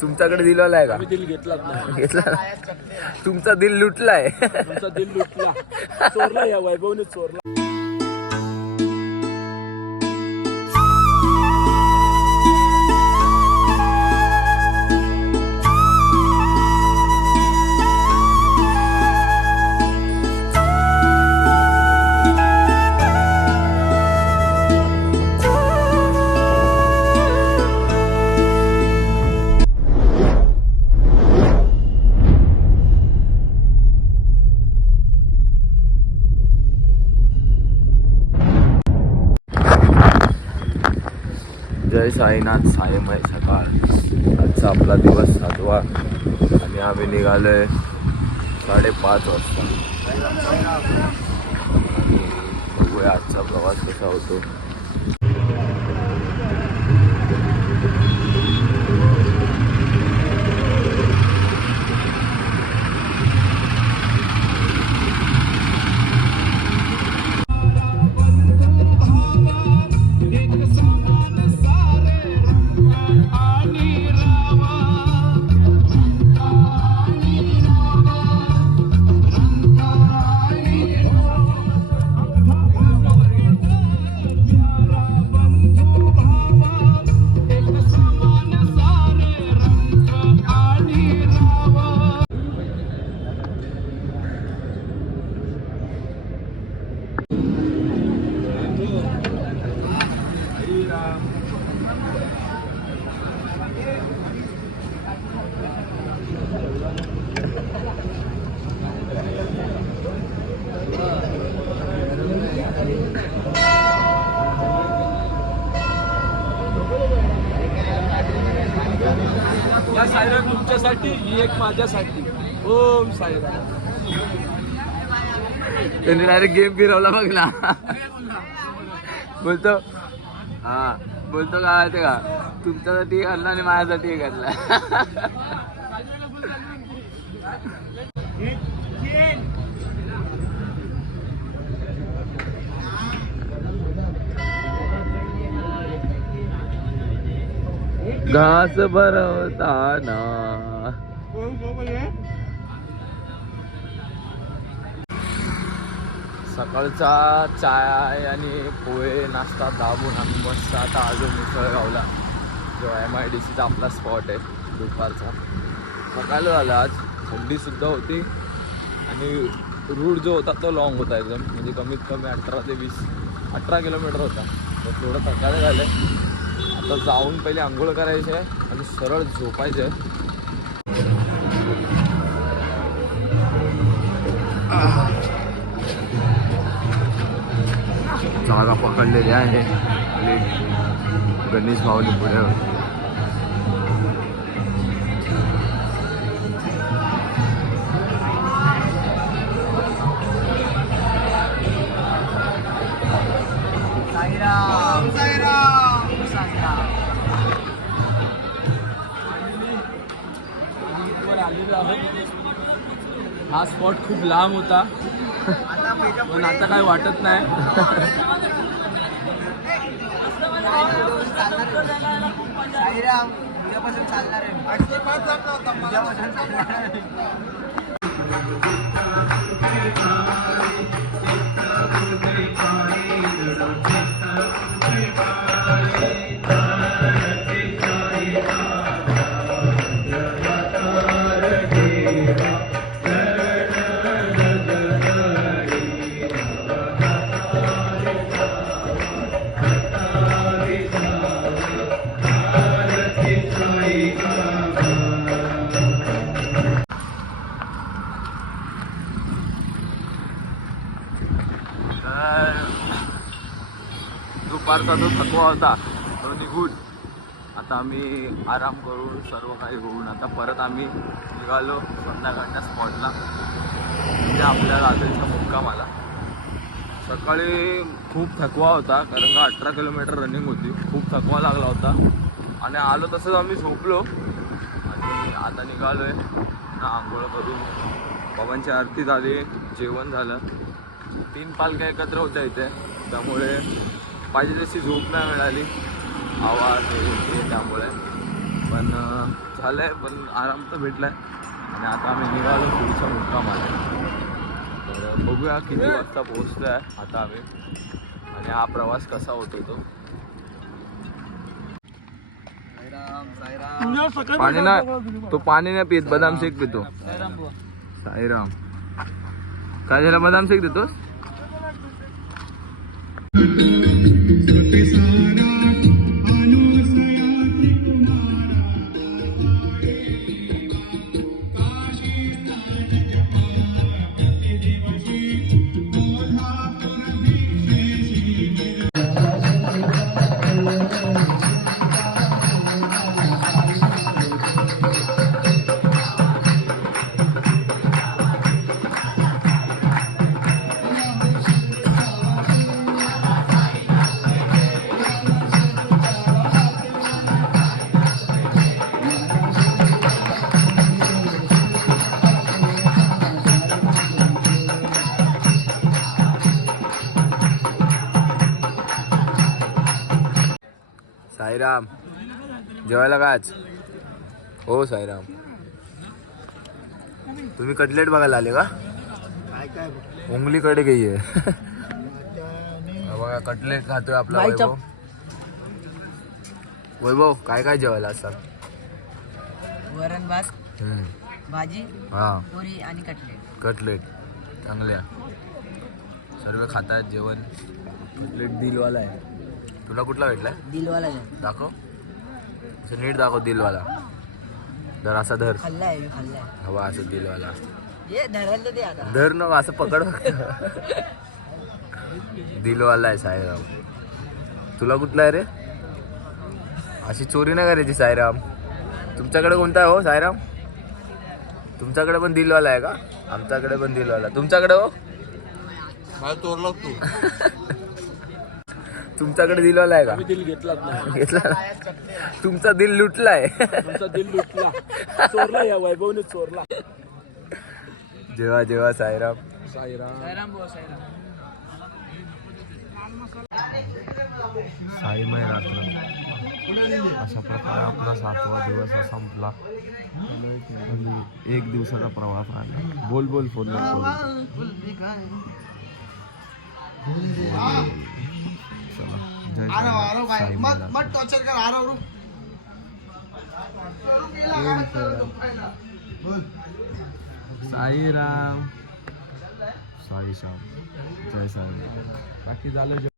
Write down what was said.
तुमच्याकडे दिलेला आहे का? दिल घेतलाच नाही. घेतला. तुमचा दिल लुटलाय. तुमचा दिल लुटला, चोरला, या वैभवने चोरला. जय साईनाथ सायमय सकाळ. आजचा आपला दिवस 7वा आणि आम्ही निघालोय 5:30 वाजता. बघूया आजचा प्रवास कसा होतो. या साईराम तुमच्यासाठी, ही एक माझ्यासाठी. ओम साईराम. त्यांनी डायरेक्ट गेम फिरवला बघ ना. बोलतो बोलतो काय माहिती का, तुमच्यासाठी घातला आणि माझ्यासाठी घातला. घास भरवताना सकाळचा चाय आणि पोहे नाश्ता दाबून आम्ही मस्त आता आलो मुसळगावला, जो MIDCचा आपला स्पॉट आहे दुपारचा. सकाळला झाला आज, थंडीसुद्धा होती आणि रूट जो होता तो लॉंग होता एकदम, म्हणजे कमीत कमी 18 किलोमीटर होता. तर थोडं थकायला झालं. आता जाऊन पहिले आंघोळ करायची आहे आणि सरळ झोपायचं आहे. जागा पकडलेली आहे गणेश भाऊनी पुढे. हा स्पॉट खूप लांब होता, पण आता काय वाटत नाही. उद्यापासून चालणार आहे. दुपारचा जो थकवा होता तो निघून आता आम्ही आराम करून सर्व काही होऊन आता परत आम्ही निघालो संध्याकाळच्या स्पॉटला, म्हणजे आपल्या रात्रीचा मुक्कामाला. सकाळी खूप थकवा होता कारण का 18 किलोमीटर रनिंग होती, खूप थकवा लागला होता आणि आलो तसंच आम्ही झोपलो आणि आता निघालो आहे ना. आंघोळ करून बाबांची आरती झाली, जेवण झालं. 3 पालख्या एकत्र होत्या इथे, त्यामुळे पाहिजे तशी झोप नाही मिळाली, आवाज हे त्यामुळे. पण झालंय पण आराम तर भेटलाय. आणि आता आम्ही निघालो पुढचा मुक्कामाला. तर बघूया किती वाजता पोहोचतोय आता आम्ही आणि हा प्रवास कसा होतो तो. पाणी नाही, तो पाणी नाही पित, बदाम शेक पितो. साईराम, काय झालं? बदाम शेक देतोस? साईराम, जेवायला काय आज? हो साईराम, तुम्ही कटलेट बघायला आले का? उंगलीकडे गेली आहे. बघा कटलेट खातोय आपला वैभव. वैभव, काय काय जेवायला असतात? वरण भात, भाजी, हा, पुरी आणि कटलेट. कटलेट चांगल्या. सर्व खातात जेवण. कटलेट दिलवाला आहे. तुला कुठला भेटलाय? दिलवाला दाखव, असं नीट दाखव. दिलवाला धर, असा धर. खाल्लाय खाल्लाय. हवा असं दिलवाला. ये धरायला दे आता. धर न, असं पकड. दिलवाला आहे साईराम. तुला कुठला आहे रे? अशी चोरी नाही करायची साईराम. तुमच्याकडे कोणता आहे हो साईराम? तुमच्याकडे पण दिलवाला आहे का? आमच्याकडे पण दिलवाला. तुमच्याकडे हो? चोरला तू. तुमच्याकडे दिलवाला आहे का? दिल घेतला घेतला. तुमचा दिल लुटलाय. तुमचा दिल लुटला, चोरला. या वैभवने चोरला. जेव्हा जेव्हा साईराम. साईराम. साईराम भाऊ साईराम. साईमय रात्र. अशा प्रकारे आपला 7वा दिवस हा संपला. 1 दिवसाचा प्रवास राहिला. बोल बोल फोनवर बोल. चला, जय साईराम. साई श्याम, जय साई. बाकी झालं.